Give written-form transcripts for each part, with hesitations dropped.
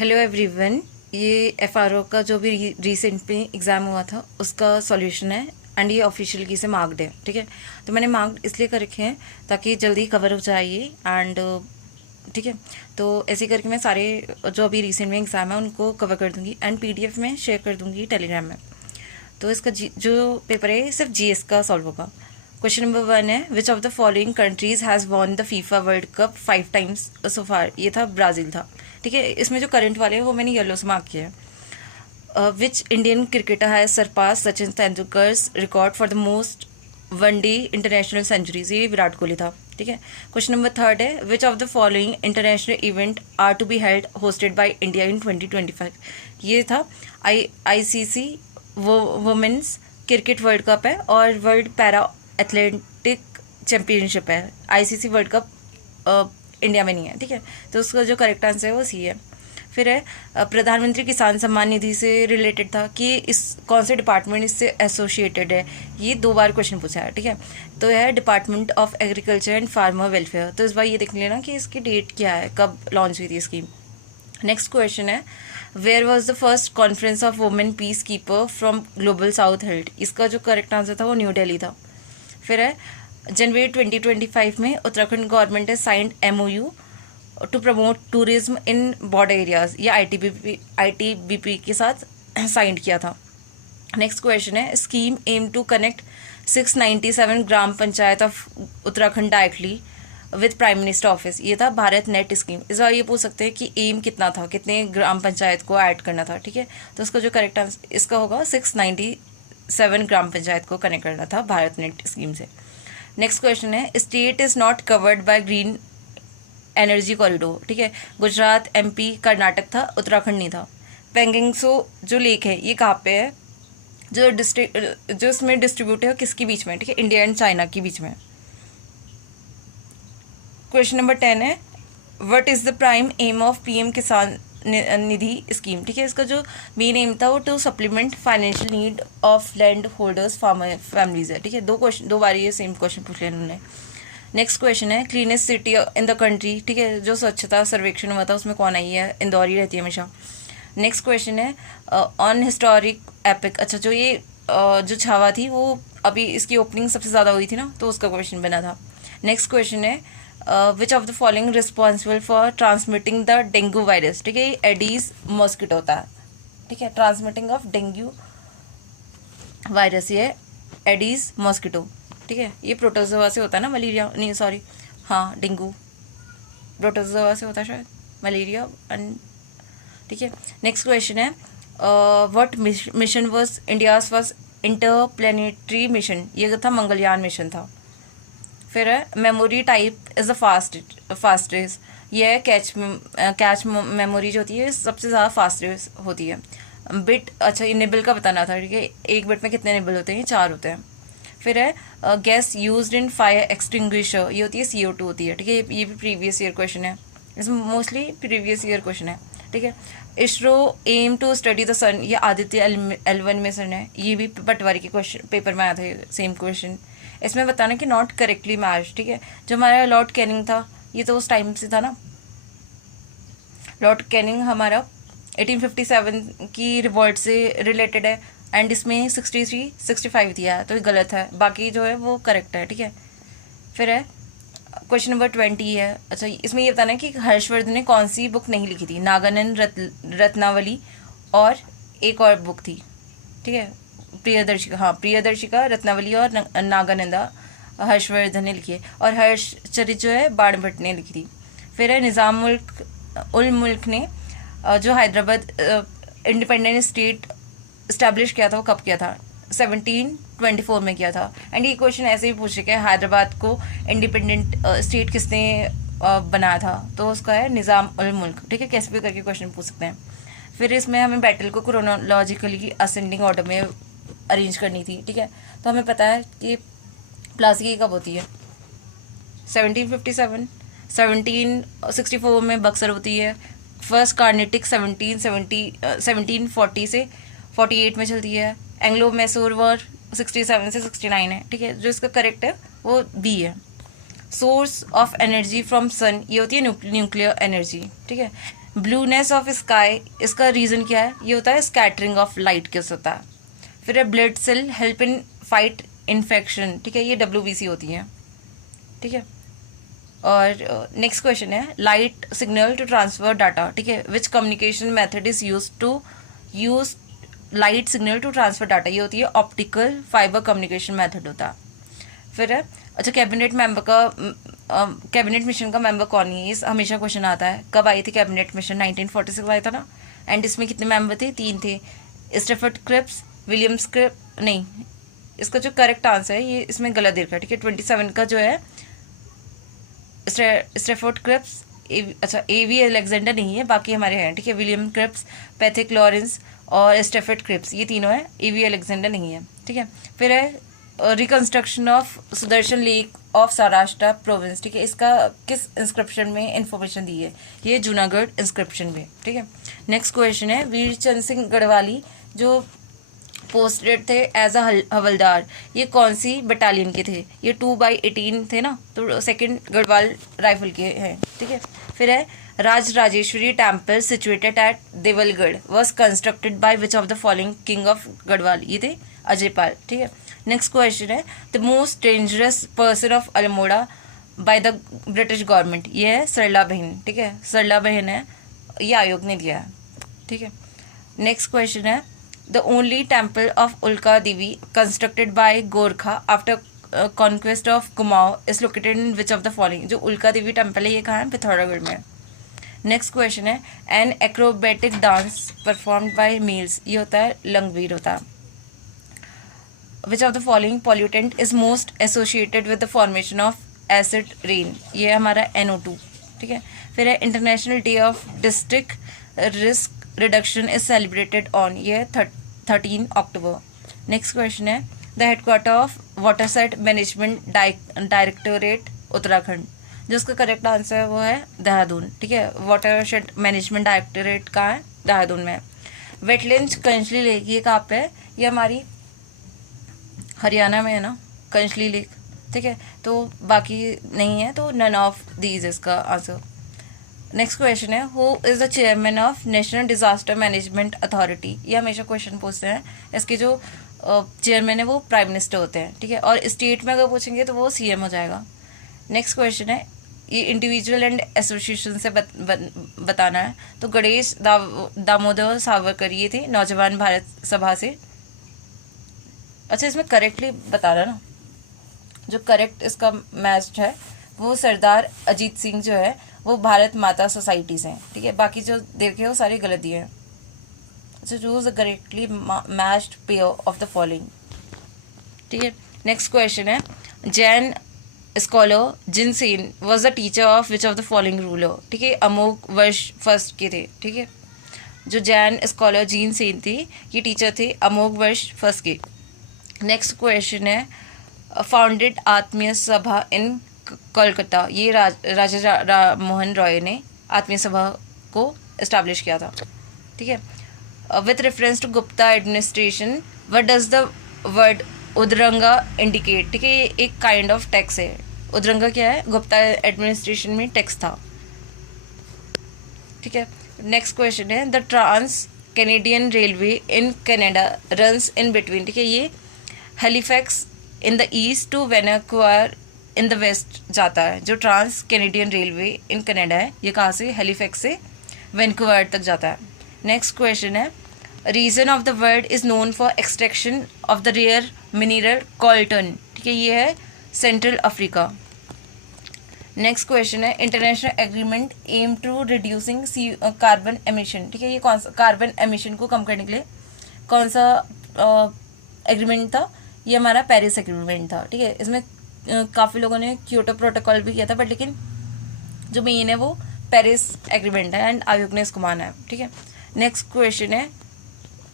Hello everyone. ये FRO का जो भी रिसेंट में एग्ज़ाम हुआ था उसका सॉल्यूशन है एंड ये ऑफिशियल की से मार्क्ड है। ठीक है, तो मैंने मार्क्ड इसलिए कर रखे हैं ताकि जल्दी कवर हो जाए ये एंड ठीक है। तो ऐसे करके मैं सारे जो अभी रिसेंट में एग्ज़ाम है उनको कवर कर दूंगी एंड पीडीएफ में शेयर कर दूंगी टेलीग्राम में। तो इसका जो पेपर है सिर्फ जीएस का सॉल्व होगा। क्वेश्चन नंबर 1 है, which of the following countries has won the FIFA World Cup 5 times so far. ये था ब्राज़ील था। ठीक है, इसमें जो करंट वाले हैं वो मैंने येलो से मार्क किया है। Which Indian cricketer has surpass Sachin Tendulkar's record for the most one day international centuries. ये विराट कोहली था। ठीक है, क्वेश्चन नंबर 3 है, which of the following international event are to be held hosted by India in 2025। ये था ICC women's cricket world cup है और world para athletic championship है। आईसीसी वर्ल्ड कप इंडिया में नहीं है। ठीक है, तो उसका जो करेक्ट आंसर है वो सी है। फिर है प्रधानमंत्री किसान सम्मान निधि से रिलेटेड था कि इस कौन से डिपार्टमेंट इससे एसोसिएटेड है। ये 2 बार क्वेश्चन पूछा है। ठीक है, तो यह है department of agriculture and farmer welfare. तो इस बार ये देख लेना कि इसकी डेट क्या है, कब लॉन्च हुई थी स्कीम। नेक्स्ट क्वेश्चन है, where was the first conference of women peace keeper from global south held. इसका जो करेक्ट आंसर था वो न्यू दिल्ली था। फिर है जनवरी 2025 में उत्तराखंड गवर्नमेंट ने signed MOU to promote tourism in border areas. ये आईटीबीपी के साथ साइन किया था। नेक्स्ट क्वेश्चन है, scheme aim to connect 697 gram panchayat of Uttarakhand directly with prime minister office. ये था भारत नेट स्कीम। इस बार ये पूछ सकते हैं कि एम कितना था, कितने ग्राम पंचायत को ऐड करना था। ठीक है, तो उसका जो करेक्ट आंसर इसका होगा 697 ग्राम पंचायत को कनेक्ट करना था भारत नेट स्कीम से। नेक्स्ट क्वेश्चन है, state is not covered by green energy corridor. ठीक है, गुजरात, एमपी, कर्नाटक था, उत्तराखंड नहीं था। पेंगेंगसो जो लेक है ये कहाँ पे है, जो इसमें डिस्ट्रीब्यूट है किसके बीच में। ठीक है, इंडिया एंड चाइना के बीच में। क्वेश्चन नंबर 10 है, what is the prime aim of PM Kisan Nidhi scheme. ठीक है, इसका जो मेन एम था वो to supplement financial need of land holders farmer families है। ठीक है, 2 बार ये सेम क्वेश्चन पूछ लिया उन्होंने। नेक्स्ट क्वेश्चन है, cleanest city in the country. ठीक है, जो स्वच्छता सर्वेक्षण हुआ था उसमें कौन आई है, इंदौर ही रहती है हमेशा। नेक्स्ट क्वेश्चन है, ऑन हिस्टोरिक एपिक। अच्छा, जो ये जो छावा थी वो अभी इसकी ओपनिंग सबसे ज़्यादा हुई थी ना, तो उसका क्वेश्चन बना था। नेक्स्ट क्वेश्चन है, which of the following responsible for transmitting the dengue virus. ठीक है, ये एडीज मॉस्किटो होता है। ठीक है, ट्रांसमिटिंग ऑफ डेंगू वायरस ये एडीज मॉस्किटो। ठीक है, ये प्रोटोजोआ से होता है ना, मलेरिया नहीं, सॉरी, हाँ डेंगू प्रोटोजोआ से होता है शायद, मलेरिया। ठीक है, नेक्स्ट क्वेश्चन है, what mission was India's first interplanetary mission. ये था मंगलयान मिशन था। फिर है, memory type is the fastest. ये है कैच मेमोरी जो होती है सबसे ज़्यादा फास्टेस्ट होती है। बिट, अच्छा ये निबल का बताना था। ठीक है, 1 बिट में कितने निबल होते हैं, 4 होते हैं। फिर है, gas used in fire extinguisher. ये होती है CO2 होती है। ठीक है, ये भी प्रीवियस ईयर क्वेश्चन है, इसमें मोस्टली प्रीवियस ईयर क्वेश्चन है। ठीक है, ISRO aim to study the sun. ये आदित्य L1 मिशन है। ये भी पटवारी के क्वेश्चन पेपर में आया था सेम क्वेश्चन। इसमें बताना कि नॉट करेक्टली मैच। ठीक है, जो हमारा लॉर्ड कैनिंग था ये तो उस टाइम से था ना, लॉर्ड कैनिंग हमारा 1857 की रिवॉल्ट से रिलेटेड है एंड इसमें 63-65 दिया है, तो ये गलत है, बाकी जो है वो करेक्ट है। ठीक है, फिर है क्वेश्चन नंबर 20 है। अच्छा, इसमें ये बताना है कि हर्षवर्धन ने कौन सी बुक नहीं लिखी थी, नागानंद रत्नावली और एक और बुक थी। ठीक है, प्रियदर्शिका, हाँ प्रियदर्शिका, रत्नावली और नागानंदा हर्षवर्धन ने लिखी है और हर्षचरित जो है बाणभट्ट ने लिखी थी। फिर है, निज़ाम उल मुल्क ने जो हैदराबाद इंडिपेंडेंट स्टेट इस्टेब्लिश किया था वो कब किया था, 1724 में किया था। एंड ये क्वेश्चन ऐसे ही पूछे कि हैदराबाद को इंडिपेंडेंट स्टेट किसने बनाया था, तो उसका है निज़ाम उल मुल्क। ठीक है, कैसे भी करके क्वेश्चन पूछ सकते हैं। फिर इसमें हमें बैटल को क्रोनोलॉजिकली असेंडिंग ऑर्डर में अरेंज करनी थी। ठीक है, तो हमें पता है कि प्लासी कब होती है, 1757, 1764 में बक्सर होती है। फर्स्ट कार्नेटिक 1740 से 48 में चलती है। एंग्लो मैसूर वॉर 67 से 69 है। ठीक है, जो इसका करेक्ट है वो बी है। Source of energy from sun, ये होती है न्यूक्लियर एनर्जी। ठीक है, ब्लूनेस ऑफ स्काई, इसका रीज़न क्या है? ये होता है स्कैटरिंग ऑफ लाइट के से होता है। फिर है blood cell help in fight infection, ठीक है, ये WBC होती है, ठीक है। और नेक्स्ट क्वेश्चन है light signal to transfer data, ठीक है, which communication method is use light signal to transfer data, ये होती है ऑप्टिकल फाइबर कम्युनिकेशन मेथड होता है। फिर है अच्छा कैबिनेट मेंबर का कैबिनेट मिशन का मेंबर कौन है? इस हमेशा क्वेश्चन आता है। कब आई थी कैबिनेट मिशन? 1946 आया था ना। एंड इसमें कितने मेंबर थे? 3 थे, स्टेफर्ड क्रिप्स, विलियम्स क्रिप्स, नहीं, इसका जो करेक्ट आंसर है ये इसमें गलत दे रखा है, ठीक है। 27 का जो है स्टेफर्ड क्रिप्स, अच्छा AV अलेक्जेंडर नहीं है, बाकी हमारे हैं, ठीक है। विलियम क्रिप्स, पैथिक लॉरेंस और स्टेफर्ड क्रिप्स, ये तीनों है, AV अलेक्जेंडर नहीं है, ठीक है। फिर है reconstruction of Sudarshan lake of Saurashtra province, ठीक है, इसका किस इंस्क्रिप्शन में इंफॉर्मेशन दी है? ये जूनागढ़ इंस्क्रिप्शन में, ठीक है। नेक्स्ट क्वेश्चन है वीर चंद सिंह गढ़वाली जो पोस्टेड थे एज अ हवलदार, ये कौन सी बटालियन के थे? ये 2/18 थे ना, तो सेकंड गढ़वाल राइफल के हैं, ठीक है। फिर है Raj Rajeshwari temple situated at Devalgarh was constructed by which of the following king of Garhwal, ये थे अजयपाल, ठीक है। नेक्स्ट क्वेश्चन है the most dangerous person of Almora by the British government, ये है सरला बहन, ठीक है, सरला बहन है, ये आयोग ने दिया है, ठीक है। नेक्स्ट क्वेश्चन है the only temple of Ulka Devi constructed by Gorkha after conquest of Kumaon is located in which of the following, जो उल्का देवी टेम्पल है ये कहाँ है? पिथौरागढ़ में। नेक्स्ट क्वेश्चन है an acrobatic dance performed by males, ये होता है लंगवीर होता है। Which of the following pollutant is most associated with the formation of acid rain, ये हमारा NO2, ठीक है। फिर है international day of district risk reduction is celebrated on, ये 13 अक्टूबर। नेक्स्ट क्वेश्चन है the headquarter of watershed management directorate Uttarakhand, जो उसका करेक्ट आंसर है वो है देहरादून, ठीक है। वाटरसेट मैनेजमेंट डायरेक्टोरेट कहाँ है? देहरादून में। वेटलैंड कंचली लेक, ये कहाँ पे है? ये हमारी हरियाणा में है ना, कंचली लेक, ठीक है। तो बाकी नहीं है, तो नन ऑफ दीज इसका आंसर। नेक्स्ट क्वेश्चन है who is the chairman of national disaster management authority, ये हमेशा क्वेश्चन पूछते हैं। इसके जो चेयरमैन है वो प्राइम मिनिस्टर होते हैं, ठीक है। और स्टेट में अगर पूछेंगे तो वो CM हो जाएगा। नेक्स्ट क्वेश्चन है ये इंडिविजुअल एंड एसोसिएशन से बताना है, तो गणेश दामोदर सावरकर ये थे नौजवान भारत सभा से। अच्छा इसमें करेक्टली बताना ना, जो करेक्ट इसका मैच है वो सरदार अजीत सिंह जो है वो भारत माता सोसाइटी से हैं, ठीक है। बाकी जो देखे वो सारे गलत दिए हैं। अच्छा choose the correctly matched pair of the following, ठीक है। नेक्स्ट क्वेश्चन है Jain scholar Jinasena was the teacher of which of the following ruler, ठीक है। अमोघ वर्ष फर्स्ट के थे, ठीक है। जो जैन स्कॉलर जिनसेन थी ये टीचर थे अमोघ वर्ष फर्स्ट के। नेक्स्ट क्वेश्चन है फाउंडेड आत्मीय सभा इन कोलकाता, ये राजा राम मोहन रॉय ने आत्मीय सभा को इस्टेब्लिश किया था, ठीक है। With reference to Gupta administration what does the word udranga indicate, ठीक है। ये एक काइंड ऑफ टैक्स है। उदरंगा क्या है? गुप्ता एडमिनिस्ट्रेशन में टैक्स था, ठीक है। नेक्स्ट क्वेश्चन है the trans Canadian railway in Canada runs in between, ठीक है। ये Halifax in the east to Vancouver in the west जाता है। जो trans Canadian railway in Canada है ये कहाँ से? हैलिफैक्स से वैनकूवर तक जाता है। नेक्स्ट क्वेश्चन है region of the world is known for extraction of the rare mineral coltan, ठीक है। ये है सेंट्रल अफ्रीका। नेक्स्ट क्वेश्चन है international agreement aim to reducing carbon emission, ठीक है। ये कौन सा कार्बन एमिशन को कम करने के लिए कौन सा एग्रीमेंट था? ये हमारा पेरिस एग्रीमेंट था, ठीक है। इसमें काफ़ी लोगों ने क्योटो प्रोटोकॉल भी किया था, बट लेकिन जो मेन है वो पेरिस एग्रीमेंट है एंड आयोग ने इसको माना है, ठीक है। नेक्स्ट क्वेश्चन है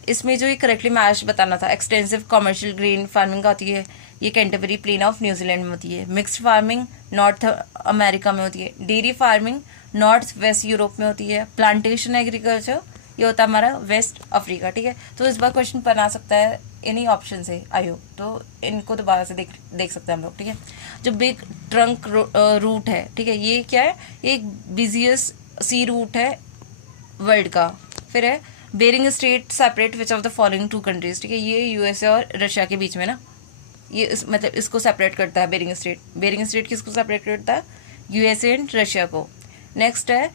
इसमें जो ये करेक्टली मैच बताना था एक्सटेंसिव कमर्शियल ग्रेन फार्मिंग का होती है, ये कैंटरबरी प्लेन ऑफ न्यूजीलैंड में होती है। मिक्स्ड फार्मिंग नॉर्थ अमेरिका में होती है। Dairy farming north west Europe में होती है। प्लांटेशन एग्रीकल्चर ये होता है हमारा वेस्ट अफ्रीका, ठीक है। तो इस बार क्वेश्चन बना सकता है इन्हीं ऑप्शन से आयोग, तो इनको दोबारा से देख सकते हैं हम लोग, ठीक है। जो बिग ट्रंक रूट है, ठीक है, ये क्या है? ये एक बिजिएस्ट सी रूट है वर्ल्ड का। फिर है Bering strait separate which of the following two countries, ठीक है, ये यूएसए और रशिया के बीच में ना, ये मतलब इसको सेपरेट करता है बेरिंग स्ट्रेट। बेरिंग स्ट्रेट किसको सेपरेट करता है? यूएसए एंड रशिया को। नेक्स्ट है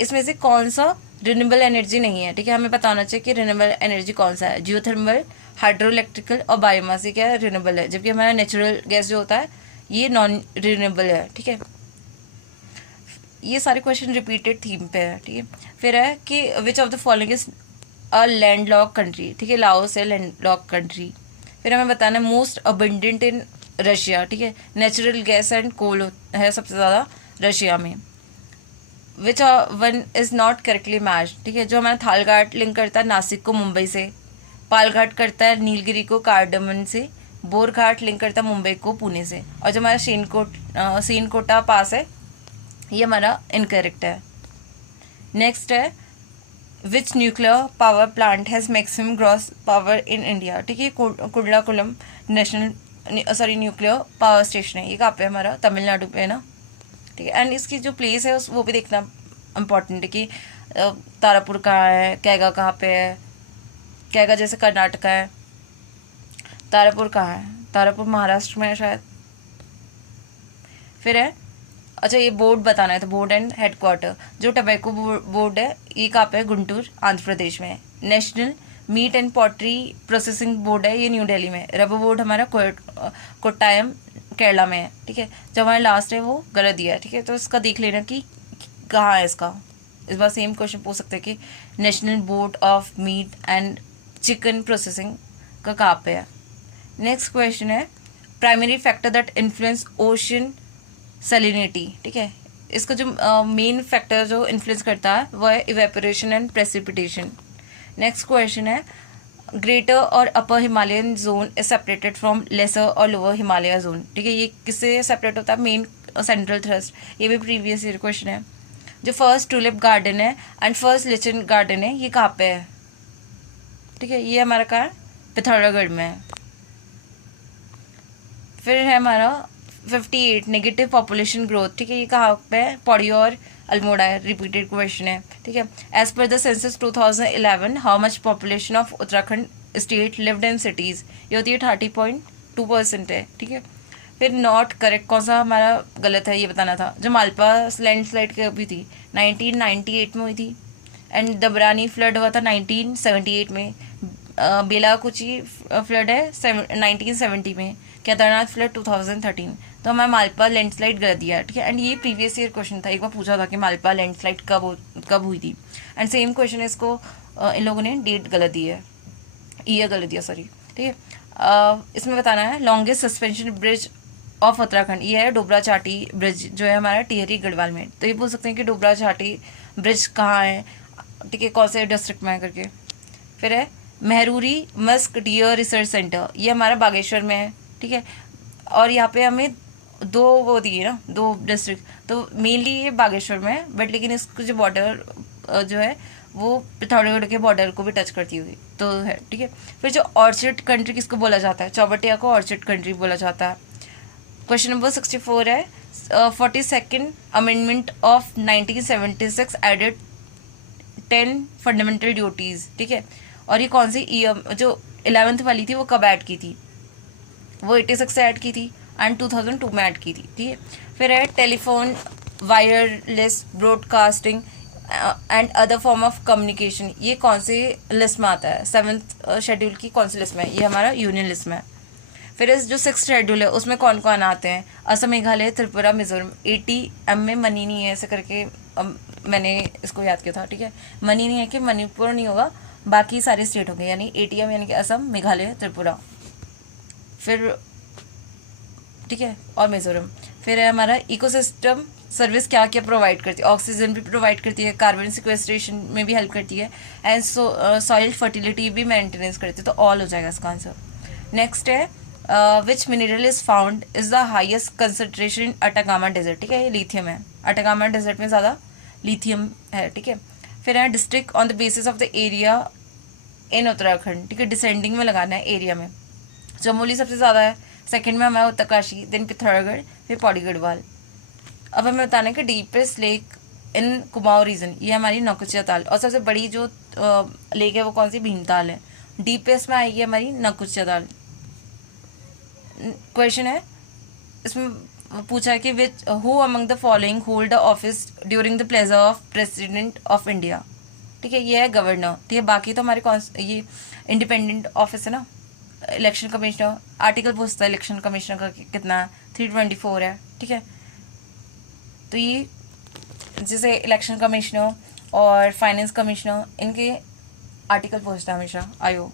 इसमें से कौन सा रिन्यूएबल एनर्जी नहीं है, ठीक है, हमें पता होना चाहिए कि रिन्यूएबल एनर्जी कौन सा है। जियोथर्मल, हाइड्रो इलेक्ट्रिकल और बायोमास, ये क्या है? रिन्यूएबल है, जबकि हमारा नेचुरल गैस जो होता है ये नॉन रिन्यूएबल है, ठीक है। ये सारे क्वेश्चन रिपीटेड थीम पे है, ठीक है। फिर है कि which of the following is a landlock country, ठीक है, लाओस है लैंडलॉक कंट्री। फिर हमें बताना है मोस्ट अबंडेंट इन रशिया, ठीक है, नेचुरल गैस एंड कोल है सबसे ज़्यादा रशिया में। Which one is not correctly match, ठीक है, जो हमारा थालघाट लिंक करता है नासिक को मुंबई से, पालघाट करता है नीलगिरी को कार्डमन से, बोरघाट लिंक करता है मुंबई को पुणे से, और जो हमारा सेनकोटा पास है ये हमारा इनकरेक्ट है। नेक्स्ट है which nuclear power plant has maximum gross power in India, ठीक है, Kudankulam national nuclear power station है, ये कहाँ पे है? हमारा तमिलनाडु पे है ना, ठीक है। एंड इसकी जो प्लेस है वो भी देखना इम्पॉर्टेंट है कि तारापुर कहाँ है, कैगा कहाँ पे है, कैगा जैसे कर्नाटका है, तारापुर कहाँ है? तारापुर महाराष्ट्र में है शायद। फिर है अच्छा ये बोर्ड बताना है, तो बोर्ड एंड हेडक्वार्टर जो टबैको बोर्ड है ये कहाँ पे है? गुंटूर आंध्र प्रदेश में। National meat and poultry processing board है ये न्यू दिल्ली में। रबर बोर्ड हमारा कोट्टायम केरला में है, ठीक है। जो हमारा लास्ट है वो गलत दिया है, ठीक है, तो इसका देख लेना कि कहाँ है इसका। इस बार सेम क्वेश्चन पूछ सकते हैं कि national board of meat and chicken processing का कहाँ पे है। नेक्स्ट क्वेश्चन है primary factor that influence ocean salinity, ठीक है, इसका जो मेन फैक्टर जो इन्फ्लुएंस करता है वो है evaporation and precipitation. Next question है greater or upper Himalayan zone is separated from lesser or lower Himalaya zone, ठीक है, ये किससे सेपरेट होता है? मेन सेंट्रल थ्रस्ट, ये भी प्रीवियस ईयर क्वेश्चन है। जो फर्स्ट टूलिप गार्डन है एंड फर्स्ट लिचन गार्डन है ये कहाँ पे है? ठीक है, ये हमारा कहाँ है? पिथौरागढ़ में है। फिर है हमारा 58 नेगेटिव पॉपुलेशन ग्रोथ, ठीक है, ये कहाँ पे है? पौड़ी और अल्मोड़ा है, रिपीटेड क्वेश्चन है, ठीक है। As per the census 2011 how much population of Uttarakhand state lived in cities, ये होती है 30.2% है, ठीक है। फिर नॉट करेक्ट कौन सा हमारा गलत है ये बताना था। जो मालपा लैंडस्लाइड कभी थी? 1998 में हुई थी। एंड दबरानी फ्लड हुआ था 1978 में। बेलाकुची फ्लड है 1970 में। केदारनाथ फ्लड 2013। तो हमारा मालपा लैंडस्लाइड गलत दिया है, ठीक है। एंड ये प्रीवियस ईयर क्वेश्चन था, एक बार पूछा था कि मालपा लैंडस्लाइड कब हुई थी। एंड सेम क्वेश्चन है, इसको इन लोगों ने डेट गलत दी है, ईयर गलत दिया, सॉरी, ठीक है। इसमें बताना है longest suspension bridge of Uttarakhand, ये है डोबरा चाटी ब्रिज जो है हमारा टिहरी गढ़वाल में। तो ये बोल सकते हैं कि डोबरा चाटी ब्रिज कहाँ है, ठीक है, कौन से डिस्ट्रिक्ट में है करके। फिर है महरूरी मस्क डियर रिसर्च सेंटर, ये हमारा बागेश्वर में है, ठीक है। और यहाँ पे हमें दो वो दिए ना, दो डिस्ट्रिक्ट, तो मेनली ये बागेश्वर में है, बट लेकिन इसको जो बॉर्डर जो है वो पिथौरागढ़ के बॉर्डर को भी टच करती हुई तो है, ठीक है। फिर जो ऑर्चिड कंट्री किसको बोला जाता है? चौबटिया को ऑर्चिड कंट्री बोला जाता है। क्वेश्चन नंबर 64 है 42nd amendment of 1976 added 10 fundamental duties, ठीक है। और ये कौन सी जो 11th वाली थी वो कब ऐड की थी? वो 86 से ऐड की थी एंड 2002 में ऐड की थी, ठीक है। फिर है telephone wireless broadcasting and other form of communication, ये कौन सी लिस्ट में आता है? 7th शेड्यूल की कौन सी लिस्ट में? ये हमारा यूनियन लिस्ट में है। फिर इस जो 6th शेड्यूल है उसमें कौन कौन आते हैं? असम, मेघालय, त्रिपुरा, मिजोरम। ATM में मनी नहीं है ऐसे करके मैंने इसको याद किया था, ठीक है। मनी नहीं है कि मणिपुर नहीं होगा, बाकी सारे स्टेट होंगे, यानी ATM यानी कि असम, मेघालय, त्रिपुरा, फिर ठीक है, और मिजोरम। फिर है हमारा इकोसिस्टम सर्विस क्या क्या प्रोवाइड करती है? ऑक्सीजन भी प्रोवाइड करती है, कार्बन सिक्वेस्ट्रेशन में भी हेल्प करती है, एंड सॉइल फर्टिलिटी भी मेंटेनेंस करती है, तो ऑल हो जाएगा इसका आंसर। नेक्स्ट है which mineral is found is the highest concentration in Atacama desert, ठीक है, ये लिथियम है। अटाकामा डेजर्ट में ज़्यादा लिथियम है, ठीक है। फिर है district on the basis of the area in Uttarakhand, ठीक है, डिसेंडिंग में लगाना है एरिया में। चमोली सबसे ज़्यादा है, सेकंड में हमारा उत्तरकाशी, देन पिथौरागढ़, फिर पौड़ी गढ़वाल। अब हमें बताना है कि deepest lake in Kumaon region, ये हमारी नौकुचिया ताल। और सबसे बड़ी जो लेक है वो कौन सी, भीमताल है। डीपेस्ट में आएगी हमारी नौकुचिया ताल। क्वेश्चन है इसमें पूछा है कि which who among the following hold the office during the pleasure of president of India. ठीक है, ये है गवर्नर। ठीक है, बाकी तो हमारे ये इंडिपेंडेंट ऑफिस है ना। इलेक्शन कमिश्नर, आर्टिकल पूछता है इलेक्शन कमिश्नर का कितना है, 324 है। ठीक है, तो ये जैसे इलेक्शन कमिश्नर और फाइनेंस कमिश्नर, इनके आर्टिकल पूछता है हमेशा आयोग।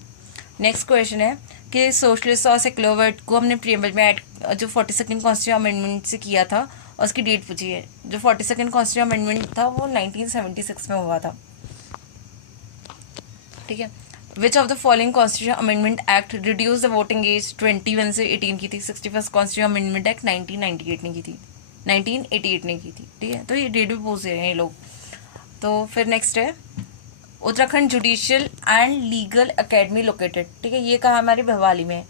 नेक्स्ट क्वेश्चन है कि सोशलिस्ट और सेक्युलर वर्ड को हमने प्रीएम्बल में ऐड जो 42nd कॉन्स्टिट्यूशन अमेंडमेंट से किया था, और उसकी डेट पूछी है। जो 42nd कॉन्स्टिट्यूशन अमेंडमेंट था वो 1976 में हुआ था। ठीक है, which of the following constitution amendment act reduce the voting age 21 से 18 की थी। 61st कॉन्स्टिट्यूशन अमेंडमेंट एक्ट 1998 ने की थी, 1988 ने की थी। ठीक है, तो ये डेट भी पूछ रहे हैं ये लोग। तो फिर नेक्स्ट है Uttarakhand judicial and legal academy located. ठीक है, ये कहा हमारे भवाली में।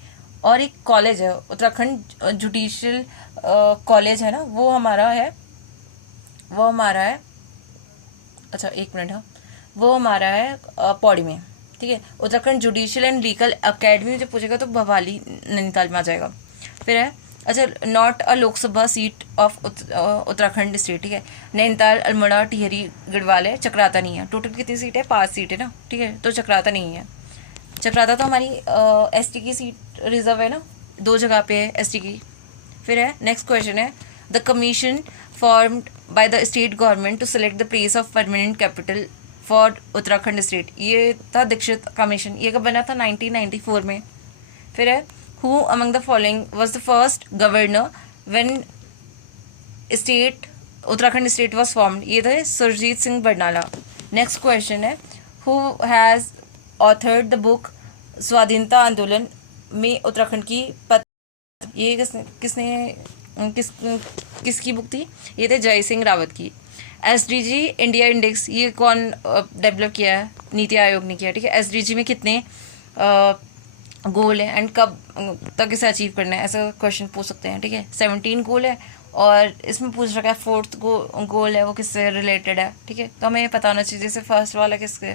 और एक कॉलेज है उत्तराखंड जुडिशियल कॉलेज है ना, वो हमारा है अच्छा एक मिनट, हाँ, वो हमारा है पौड़ी में। ठीक है, Uttarakhand judicial and legal academy जो पूछेगा तो भवाली नैनीताल में आ जाएगा। फिर है अच्छा not a Lok Sabha seat of Uttarakhand state. ठीक है, नैनीताल, अल्मोड़ा, टिहरी, गढ़वाल है, चक्राता नहीं है। टोटल कितनी सीट है, 5 सीट है ना। ठीक है, तो चक्राता नहीं है। चक्राता तो हमारी एसटी की सीट रिजर्व है ना, 2 जगह पे है एसटी की। फिर है नेक्स्ट क्वेश्चन है the commission formed by the state government to select the place of permanent capital for Uttarakhand state. ये था दीक्षित कमीशन। ये कब बना था, 1994 में। फिर है who among the following was the first governor when state Uttarakhand state was formed। ये थे सुरजीत सिंह बरनाला। नेक्स्ट क्वेश्चन है who has authored the book स्वाधीनता आंदोलन में उत्तराखंड की ये किसकी बुक थी, ये थे जय सिंह रावत की। SDG इंडिया इंडेक्स ये कौन डेवलप किया है, नीति आयोग ने किया। ठीक है, SDG में कितने गोल है एंड कब तक इसे अचीव करना है, ऐसा क्वेश्चन पूछ सकते हैं। ठीक है, 17 गोल है और इसमें पूछ रखा है 4th गोल है वो किससे रिलेटेड है। ठीक है, तो हमें पता होना चाहिए जैसे फर्स्ट वाला किसके,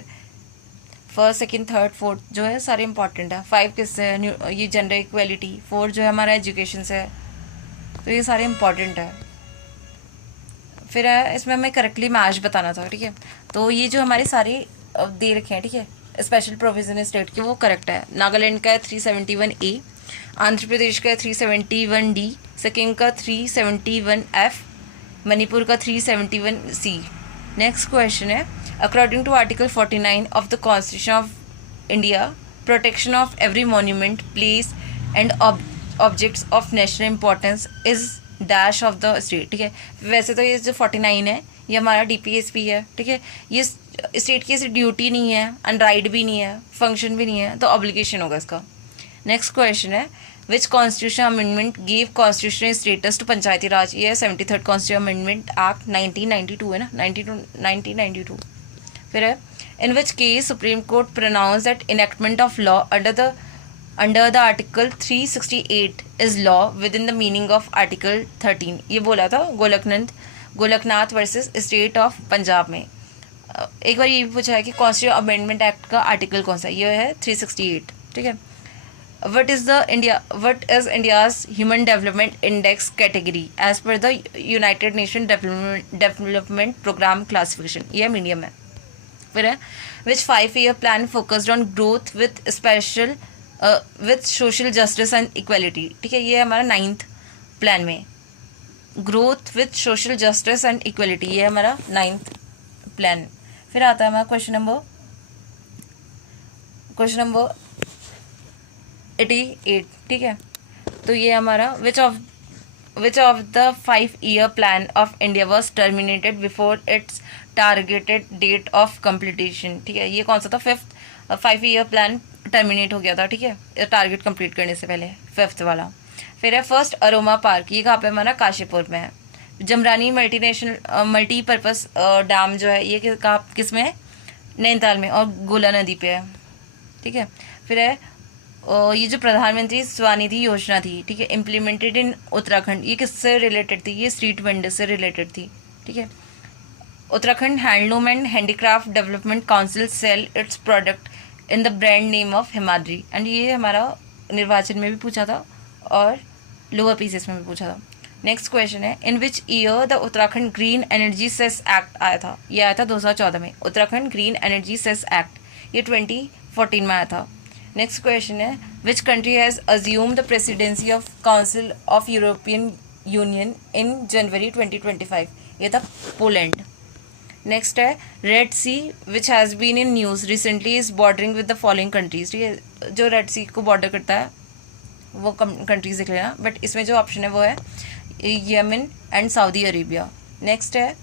फर्स्ट, सेकंड, थर्ड, फोर्थ जो है सारे इंपॉर्टेंट है। 5 किससे है, ये जेंडर इक्वेलिटी। 4 जो है हमारा एजुकेशन से है, तो ये सारे इंपॉर्टेंट है। फिर है इसमें हमें करेक्टली मैच बताना था। ठीक है, तो ये जो हमारे सारे दे रखे हैं, ठीक है, स्पेशल प्रोविजन स्टेट के, वो करेक्ट है। नागालैंड का है 371A, आंध्र प्रदेश का है 371D, सिक्किम का 371F, मणिपुर का 371C। नेक्स्ट क्वेश्चन है according to article 49 of the constitution of India protection of every monument, place and objects of national importance is dash of the state. ठीक है, वैसे तो ये जो 49 है ये हमारा DPSP है। ठीक है, ये स्टेट की ऐसी ड्यूटी नहीं है, एंड राइट भी नहीं है, फंक्शन भी नहीं है, तो ऑब्लिगेशन होगा इसका। नेक्स्ट क्वेश्चन है which constitution amendment give constitutional status to panchayati raj. ये है 73rd कॉन्स्टिट्यूशन अमेंडमेंट एक्ट 1992 है ना, 1992। फिर है in which case Supreme Court pronounce that enactment of law under the article 368 is law within the meaning of article 13। ये बोला था Golaknath versus state of Punjab में। एक बार ये भी पूछा है कि कॉन्स्टिट्यूशन अमेंडमेंट एक्ट का आर्टिकल कौन सा, ये है 368। ठीक है, what is India's human development index category as per the United Nation Development Programme classification, ये मीडियम है। फिर है विच 5-year plan focused on growth with special with social justice and equality. ठीक है, ये हमारा 9th प्लान में growth with social justice and equality, ये हमारा 9th प्लान। फिर आता है हमारा क्वेश्चन नंबर 88। ठीक है, तो ये हमारा which of the 5-year plan of India was terminated before its targeted date of completion. ठीक है, ये कौन सा था, 5-year प्लान टर्मिनेट हो गया था। ठीक है, टारगेट कंप्लीट करने से पहले 5th वाला। फिर है फर्स्ट अरोमा पार्क, ये कहाँ पे हमारा काशीपुर में है। जमरानी मल्टीपर्पज़ डैम जो है ये किस में है, नैनीताल में, और गोला नदी पे है। ठीक है, फिर है ये जो प्रधानमंत्री स्वनिधि योजना थी, ठीक है, इम्प्लीमेंटेड इन उत्तराखंड, ये किससे रिलेटेड थी, ये स्ट्रीट वेंडर से रिलेटेड थी। ठीक है, Uttarakhand handloom and handicraft development council sell its product in the brand name of Himadri. And ये हमारा निर्वाचन में भी पूछा था और लोअर पीसीएस में भी पूछा था। नेक्स्ट क्वेश्चन है, in which year the Uttarakhand green energy cess act आया था? ये आया था 2014 में। Uttarakhand green energy cess act ये 2014 में आया था। नेक्स्ट क्वेश्चन है, which country has assume the presidency of council of European Union in January 2025? ये था पोलैंड। नेक्स्ट है, Red Sea which has been in news recently is bordering with the following countries. ठीक है, जो red सी को border करता है वो कंट्रीज दिख लेना, बट इसमें जो ऑप्शन है वो है Yemen and Saudi Arabia. Next है,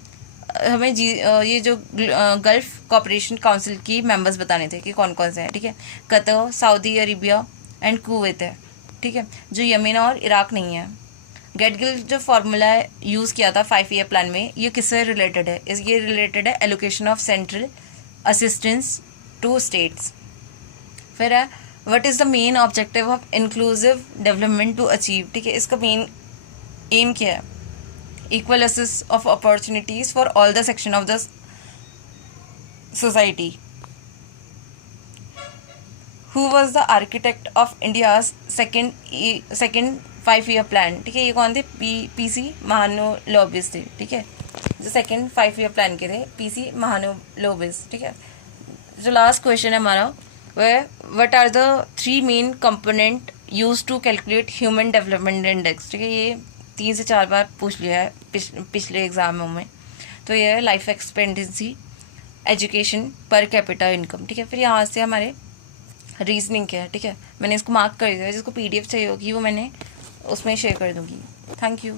हमें ये जो गल्फ कोऑपरेशन काउंसिल की मेंबर्स बताने थे कि कौन कौन से हैं। ठीक है, Qatar, Saudi Arabia and Kuwait है। ठीक है, जो यमन और इराक नहीं है। गेटगिल जो फार्मूला यूज़ किया था 5 ईयर प्लान में, ये किससे रिलेटेड है? ये रिलेटेड है allocation of central assistance to states. फिर है, what is the main objective of inclusive development to achieve? ठीक है, इसका मेन एम क्या है? Equal access of opportunities for all the section of the society. Who was the architect of India's second 5 year plan? ठीक है, ये कौन थे? पीसी महानुलोबिस थे। ठीक है, जो सेकेंड 5 ईयर प्लान के थे पीसी महानुलोबिस। ठीक है, जो लास्ट क्वेश्चन है हमारा वह, what are the 3 main component use to calculate human development index? ठीक है, ये 3 से 4 बार पूछ लिया है पिछले एग्जामों में। तो ये है life expectancy, education, per capita income. ठीक है, फिर यहाँ से हमारे रीजनिंग क्या है। ठीक है, मैंने इसको मार्क कर दिया है, जिसको PDF चाहिए होगी वो मैंने उसमें शेयर कर दूँगी। Thank you.